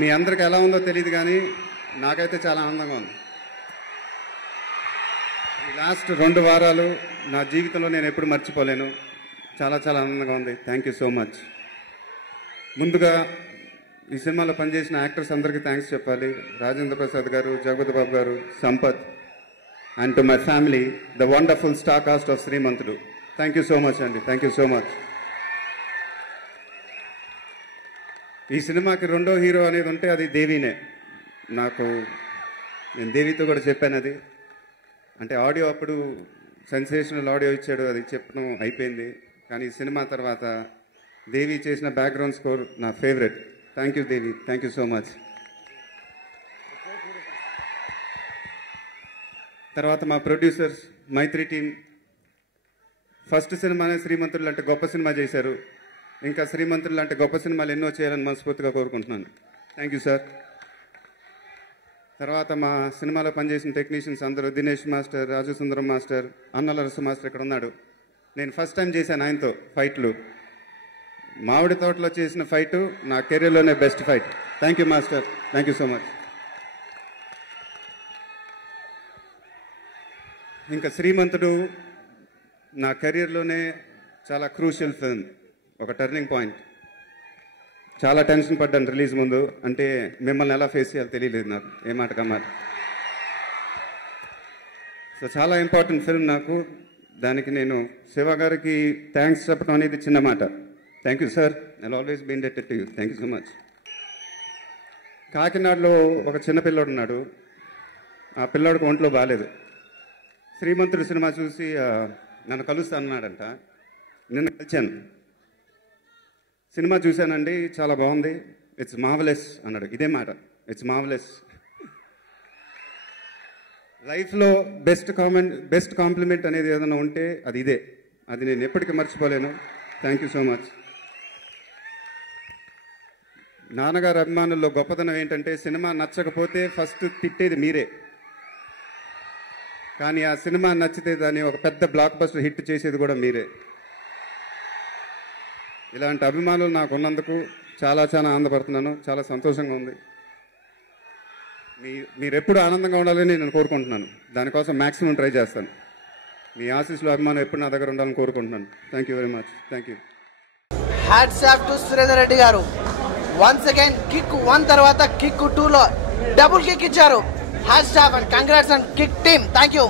మీ అందరికి ఎలా ఉందో తెలియదు కానీ నాకైతే చాలా ఆనందంగా ఉంది. ఈ లాస్ట్ 2 వారాలు నా జీవితంలో నేను ఎప్పుడు మర్చిపోలేను. చాలా చాలా ఆనందంగా ఉంది. Thank you so much. ముందుగా ఈ సినిమాలో పనిచేసిన యాక్టర్స్ అందరికీ థ్యాంక్స్ చెప్పాలి. రాజేంద్ర ప్రసాద్ గారు, జగపతి బాబు గారు, Sampath, and to my family, the wonderful star cast of Srimanthudu. Thank you so much అండి. Thank you so much. ఈ సినిమాకి 2వ హీరో అనేది ఉంటే అది దేవినే. నేను దేవితో కూడా చెప్పాను. అది అంటే ఆడియో అప్పుడు సెన్సేషనల్ ఆడియో ఇచ్చాడు, అది చెప్పడం అయిపోయింది. కానీ ఈ సినిమా తర్వాత దేవి చేసిన బ్యాక్గ్రౌండ్ స్కోర్ నా favourite. Thank you Devi, thank you so much. తర్వాత మా ప్రొడ్యూసర్స్, మైత్రి టీమ్. ఫస్ట్ సినిమానే శ్రీమంతుడు లాంటి గొప్ప సినిమా చేశారు. ఇంకా శ్రీమంతుడు లాంటి గొప్ప సినిమాలు ఎన్నో చేయాలని మనస్ఫూర్తిగా కోరుకుంటున్నాను. Thank you sir. తర్వాత మా సినిమాలో పనిచేసిన టెక్నీషియన్స్ అందరూ, దినేష్ మాస్టర్, రాజు సుందరం మాస్టర్, అన్నలరసు మాస్టర్ ఇక్కడ ఉన్నాడు. నేను ఫస్ట్ టైం చేశాను ఆయనతో ఫైట్లు. మామిడి తోటలో చేసిన ఫైటు నా కెరీర్లోనే best fight. Thank you master, thank you so much. ఇంకా శ్రీమంతుడు నా కెరీర్లోనే చాలా క్రూషియల్ ఫిల్మ్, ఒక టర్నింగ్ పాయింట్. చాలా టెన్షన్ పడ్డాను రిలీజ్ ముందు. అంటే మిమ్మల్ని ఎలా ఫేస్ చేయాలో తెలియలేదు నాకు, ఏ మాట కమాట. సో చాలా ఇంపార్టెంట్ ఫిల్మ్ నాకు. దానికి నేను శివ గారికి థ్యాంక్స్ చెప్పడం అనేది చిన్న మాట. Thank you sir, I always be indebted to you. Thank you so much. కాకినాడలో ఒక చిన్న పిల్లోడు ఉన్నాడు. ఆ పిల్లోడికి ఒంట్లో బాగాలేదు. శ్రీమంతుడు సినిమా చూసి నన్ను కలుస్తానన్నాడంట. నిన్న కలిశాను. సినిమా చూశానండి, చాలా బాగుంది, ఇట్స్ మార్వెలస్ అన్నాడు. ఇదే మాట, ఇట్స్ మార్వెలస్. లైఫ్లో బెస్ట్ కాంప్లిమెంట్ అనేది ఏదైనా ఉంటే అది ఇదే. అది నేను ఎప్పటికీ మర్చిపోలేను. Thank you so much. నాన్నగారు అభిమానుల్లో గొప్పతనం ఏంటంటే సినిమా నచ్చకపోతే ఫస్ట్ తిట్టేది మీరే, కానీ ఆ సినిమా నచ్చితే దాన్ని ఒక పెద్ద బ్లాక్ బస్టర్ హిట్ చేసేది కూడా మీరే. ఇలాంటి అభిమానులు నాకు ఉన్నందుకు చాలా చాలా ఆనందపడుతున్నాను. చాలా సంతోషంగా ఉంది. మీరు ఎప్పుడు ఆనందంగా ఉండాలని నేను కోరుకుంటున్నాను. దానికోసం మ్యాక్సిమం ట్రై చేస్తాను. మీ ఆశీస్సులు, అభిమానం ఎప్పుడు నా దగ్గర ఉండాలని కోరుకుంటున్నాను. Thank you very much. Thank you. Hats off to Surender Reddy గారు. వన్స్ అగైన్ కిక్ 1 తర్వాత కిక్ 2లో డబుల్ కిక్ ఇచ్చారు. Hats off and congrats and kick team. Thank you.